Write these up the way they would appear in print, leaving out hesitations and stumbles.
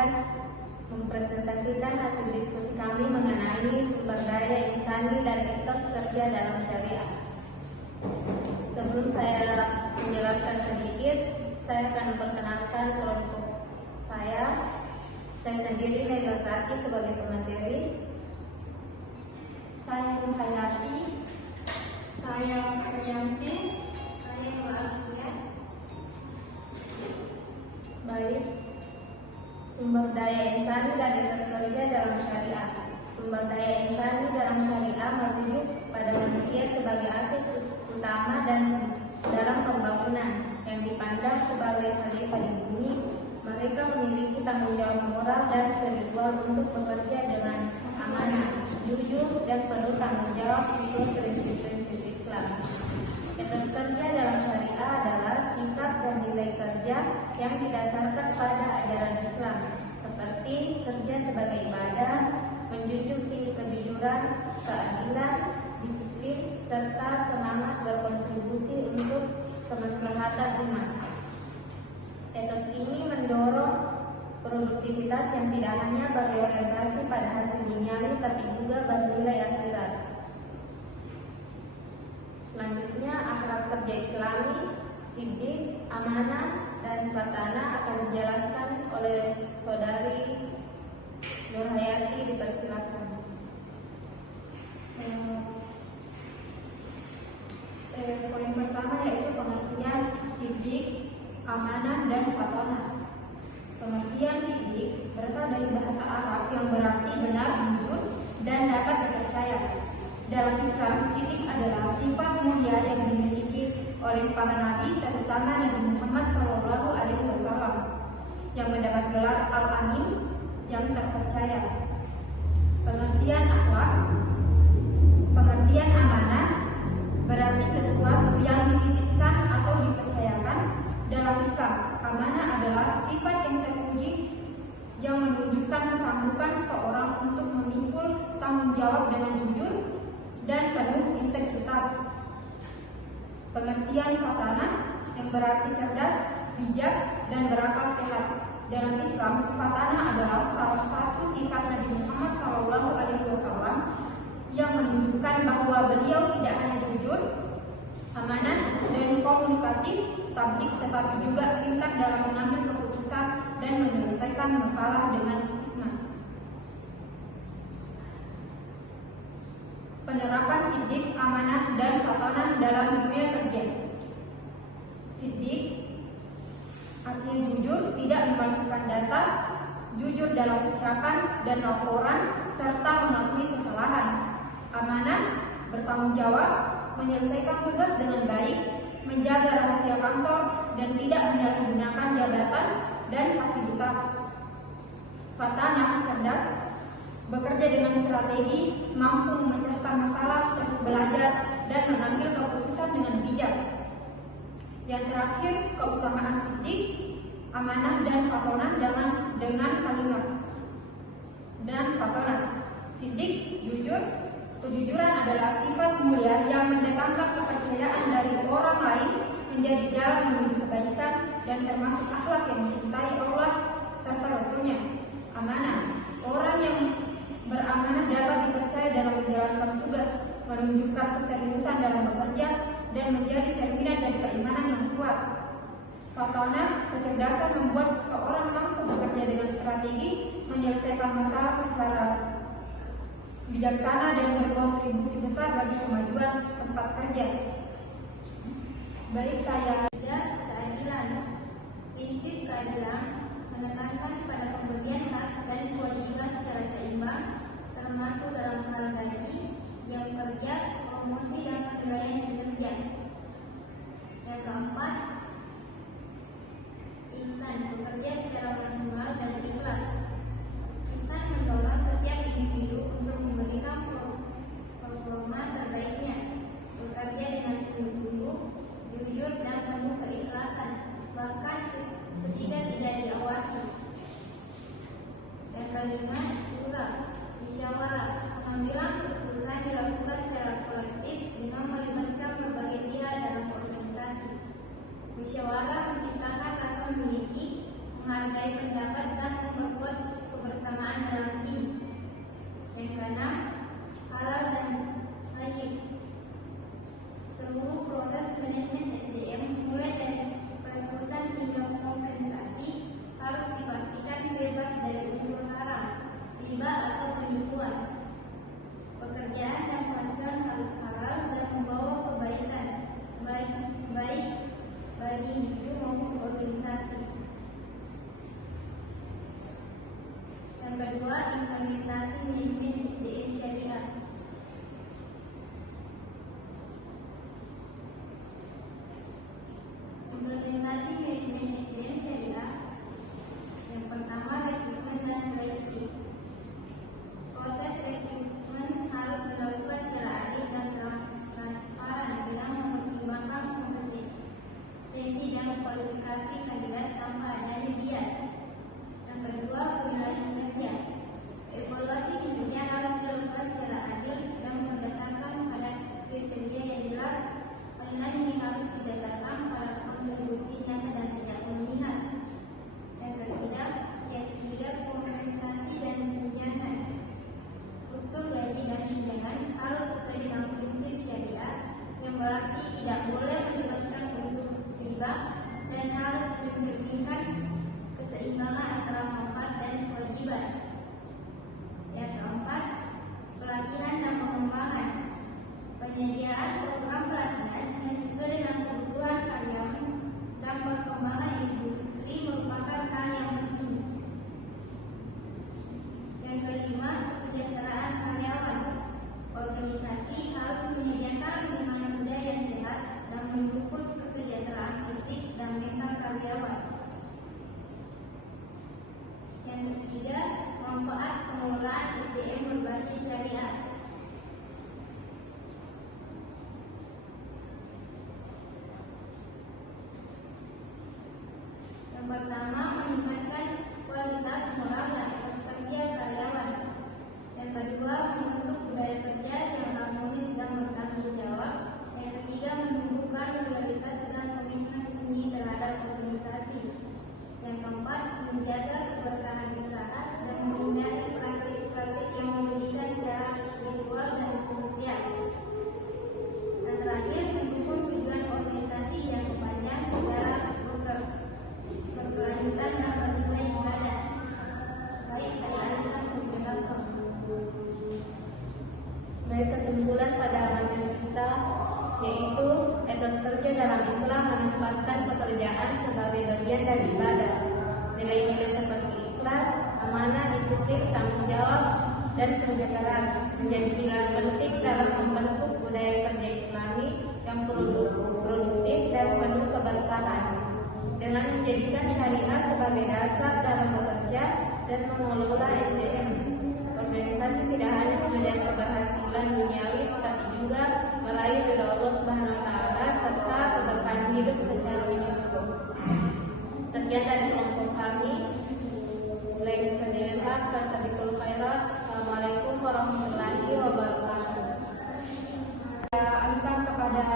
akan mempresentasikan hasil diskusi kami mengenai sumber daya insani dan etos kerja dalam syariah. Sebelum saya menjelaskan sedikit, saya akan memperkenalkan kelompok saya. Saya sendiri Naila Saki sebagai pemateri. Saya Nurhayati. Saya Priyanti. Saya Mbak Alfia. Baik. Sumber daya insani dan etos kerja dalam syariah. Sumber daya insani dalam syariah merujuk pada manusia sebagai aset utama dan dalam pembangunan yang dipandang sebagai khalifah di bumi. Mereka memiliki tanggung jawab moral dan spiritual untuk bekerja dengan amanah, jujur, dan penuh tanggung jawab sesuai prinsip-prinsip Islam. Etos kerja dalam syariah adalah sifat dan nilai kerja yang didasarkan pada ajaran Islam, seperti kerja sebagai ibadah, menjunjung tinggi kejujuran, keadilan, disiplin, serta semangat berkontribusi untuk kemaslahatan umat. Etos ini mendorong produktivitas yang tidak hanya berorientasi pada hasil duniawi tapi juga bernilai akhirat. Selanjutnya, akhlak kerja Islami, siddiq, amanah, dan fatana akan dijelaskan oleh saudari Nurhayati. Dipersilakan. Poin pertama yaitu pengertian siddiq, amanah, dan fatana. Pengertian siddiq berasal dari bahasa Arab yang berarti benar, jujur, dan dapat dipercaya. Dalam Islam, siddiq adalah sifat mulia yang dimiliki oleh para nabi, terutama Nabi Muhammad SAW, yang mendapat gelar Al-Amin, yang terpercaya. Pengertian akhlak, pengertian amanah berarti sesuatu yang dititipkan atau dipercayakan. Dalam Islam, amanah adalah sifat yang terpuji yang menunjukkan kesanggupan seseorang untuk memikul tanggung jawab dengan jujur dan penuh integritas. Pengertian fatana yang berarti cerdas, bijak, dan berakal sehat. Dalam Islam, fatana adalah salah satu sifat Nabi Muhammad SAW yang menunjukkan bahwa beliau tidak hanya jujur, amanah, dan komunikatif tabligh, tetapi juga pintar dalam mengambil keputusan dan menyelesaikan masalah dengan hikmah. Penerapan siddiq, amanah, dan fatana dalam dunia kerja. Siddiq artinya jujur, tidak memalsukan data, jujur dalam ucapan dan laporan, serta mengakui kesalahan. Amanah, bertanggung jawab, menyelesaikan tugas dengan baik, menjaga rahasia kantor, dan tidak menyalahgunakan jabatan dan fasilitas. Fatana, cerdas, bekerja dengan strategi, mampu memecahkan masalah, terus belajar, dan mengambil keputusan dengan bijak. Yang terakhir, keutamaan siddiq, amanah, dan fatona dengan kalimat dan fatona. Siddiq, jujur. Kejujuran adalah sifat mulia yang mendatangkan kepercayaan dari orang lain menjadi jalan menuju kebaikan dan termasuk akhlak yang dicintai Allah serta Rasulnya. Amanah, orang yang beramanah dapat dipercaya dalam menjalankan tugas, menunjukkan keseriusan dalam bekerja, dan menjadi cerminan dari keimanan yang kuat. Fatona, kecerdasan membuat seseorang mampu bekerja dengan strategi, menyelesaikan masalah secara bijaksana, dan berkontribusi besar bagi kemajuan tempat kerja. Baik, saya keadilan. Prinsip keadilan menekankan pada pemberian hak dan kewajiban secara seimbang, termasuk dalam hal gaji, jam kerja, promosi, dan penilaian kinerja. Yang keempat, ihsan, bekerja secara maksimal dan ikhlas. Ihsan mendorong setiap individu untuk memberikan performa terbaiknya, bekerja dengan sungguh-sungguh, jujur, dan penuh keikhlasan, bahkan ketika tidak diawasi. Yang kelima, syura, musyawarah. Pengambilan keputusan dilakukan secara kolektif dengan melibatkan berbagai pihak dalam organisasi. Musyawarah menciptakan rasa memiliki, menghargai pendapat, dan memperkuat pertama, meningkatkan kualitas moral dan etos kerja karyawan. Yang kedua, membentuk budaya kerja yang harmonis dan bertanggung jawab. Yang ketiga, menumbuhkan loyalitas dan komitmen tinggi terhadap organisasi. Yang keempat, menjaga keberkahan usaha dan menghindari praktik-praktik yang merugikan secara spiritual dan sosial. Dan terakhir, mendukung tujuan organisasi yang sepanjang secara berkelanjutan dan bernilai ibadah. Baik, saya alihkan ke Baik, kesimpulan pada materi kita yaitu etos kerja dalam Islam menempatkan pekerjaan sebagai bagian dari ibadah. Nilai-nilai seperti ikhlas, amanah, disiplin, tanggung jawab, dan kerja keras menjadi pilar penting dalam membentuk budaya kerja Islami yang produktif dan penuh keberkahan. Dengan menjadikan syariah sebagai dasar dalam bekerja dan mengelola SDM, organisasi tidak hanya mengejar keberhasilan duniawi, tapi juga meraih ridha Allah Subhanahu wa taala serta keberkahan hidup secara menyeluruh. Sekian dari kelompok kami. Lain sendirilah fastabiqul khairat. Assalamualaikum warahmatullahi wabarakatuh. Alihkan kepada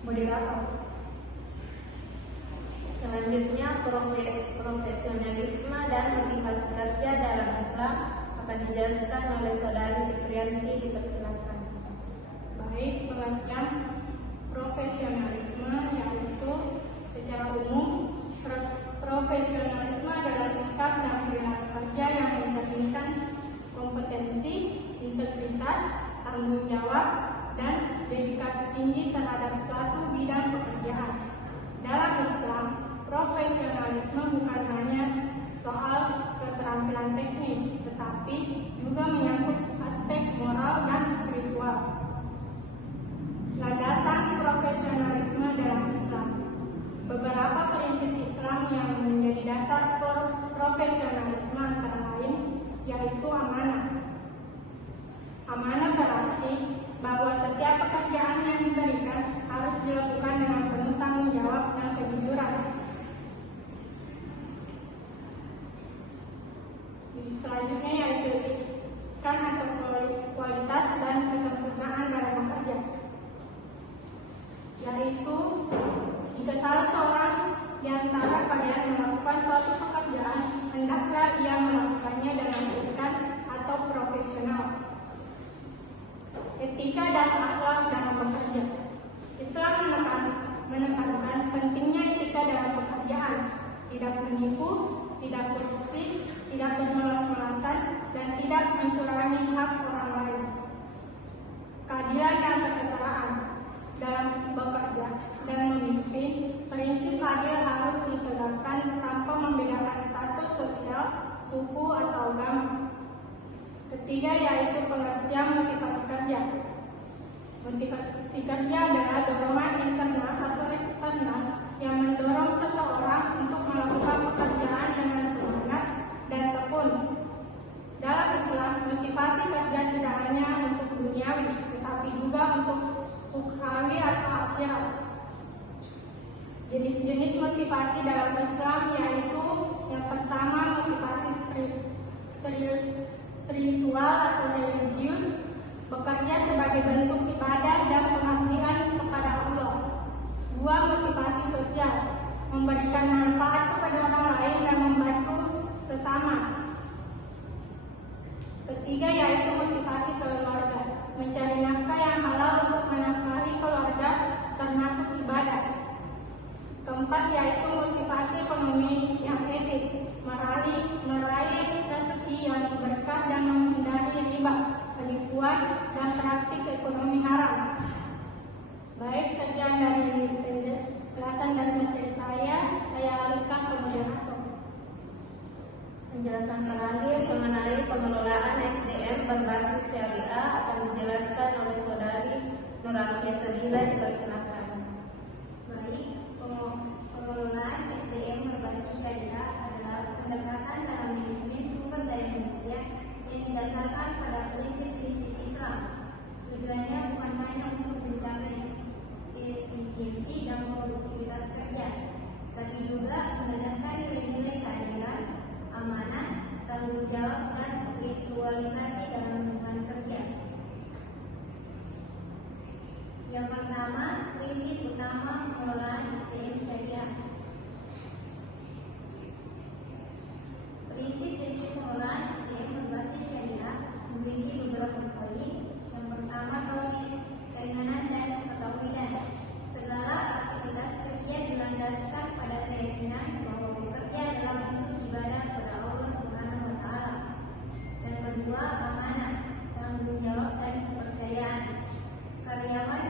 moderator. Selanjutnya, profesionalisme dan motivasi kerja dalam Islam akan dijelaskan oleh Saudari Fitriyanti. Dipersilakan. Baik, pengertian profesionalisme yaitu secara umum profesionalisme adalah sikap dan perilaku kerja yang mencerminkan kompetensi, integritas, tanggung jawab, dan dedikasi tinggi terhadap suatu bidang pekerjaan. Dalam Islam, profesionalisme bukan hanya soal keterampilan teknis, tetapi juga menyangkut aspek moral dan spiritual. Landasan profesionalisme dalam Islam. Beberapa prinsip Islam yang menjadi dasar profesionalisme antara lain yaitu amanah. Amanah berarti bahwa setiap pekerjaan yang diberikan harus dilakukan dengan penuh tanggung jawab dan kejujuran. Selanjutnya yaitu etikan atau kualitas dan kesempurnaan dalam bekerja, yaitu jika salah seorang di antara kalian melakukan suatu pekerjaan, hendaklah ia melakukannya dengan etikan atau profesional. Etika dan akhlak dalam bekerja. Islam menekankan pentingnya etika dalam pekerjaan, tidak menipu, tidak korupsi, tidak bermalas-malasan, dan tidak mencurangi hak orang lain. Keadilan dan kesetaraan dalam bekerja dan memimpin. Prinsip adil harus ditegakkan tanpa membedakan status sosial, suku, atau agama. Ketiga yaitu pengertian motivasi kerja. Motivasi kerja adalah dorongan internal atau eksternal yang mendorong seseorang untuk melakukan pekerjaan dengan semangat dan tekun. Dalam Islam, motivasi kerja tidak hanya untuk duniawi, tetapi juga untuk ukhrawi atau akhirat. Jenis-jenis motivasi dalam Islam yaitu yang pertama motivasi spiritual atau religius, bekerja sebagai bentuk ibadah dan pengabdian kepada Allah. Dua, motivasi sosial, memberikan manfaat kepada orang lain dan membantu sesama. Ketiga yaitu motivasi keluarga, mencari nafkah yang halal untuk menafkahi keluarga termasuk ibadah. Keempat yaitu motivasi ekonomi yang etis, meraih rezeki yang berkah dan menghindari riba, penipuan, dan praktik ekonomi haram. Baik, sekian dari penjelasan dari materi saya alihkan ke moderator. Penjelasan terakhir mengenai pengelolaan SDM berbasis syariah akan dijelaskan oleh Saudari Nur Afia Sadila. Dipersilakan. Baik, pengelolaan SDM berbasis syariah adalah pendekatan dalam manajemen sumber daya manusia yang didasarkan pada prinsip-prinsip Islam. Tujuannya bukan hanya untuk mencapai efisiensi dan produktivitas kerja, tapi juga Yang pertama, prinsip utama pengelolaan SDM Syariah. Prinsip-prinsip pengelolaan SDM berbasis syariah memiliki beberapa poin. Yang pertama, tauhid, keimanan dan ketauhidan. Segala aktivitas kerja dilandaskan pada keyakinan bahwa bekerja dalam bentuk ibadah kepada Allah Subhanahu wa taala. Yang kedua, amanah, tanggung jawab dan kepercayaan. Karyawan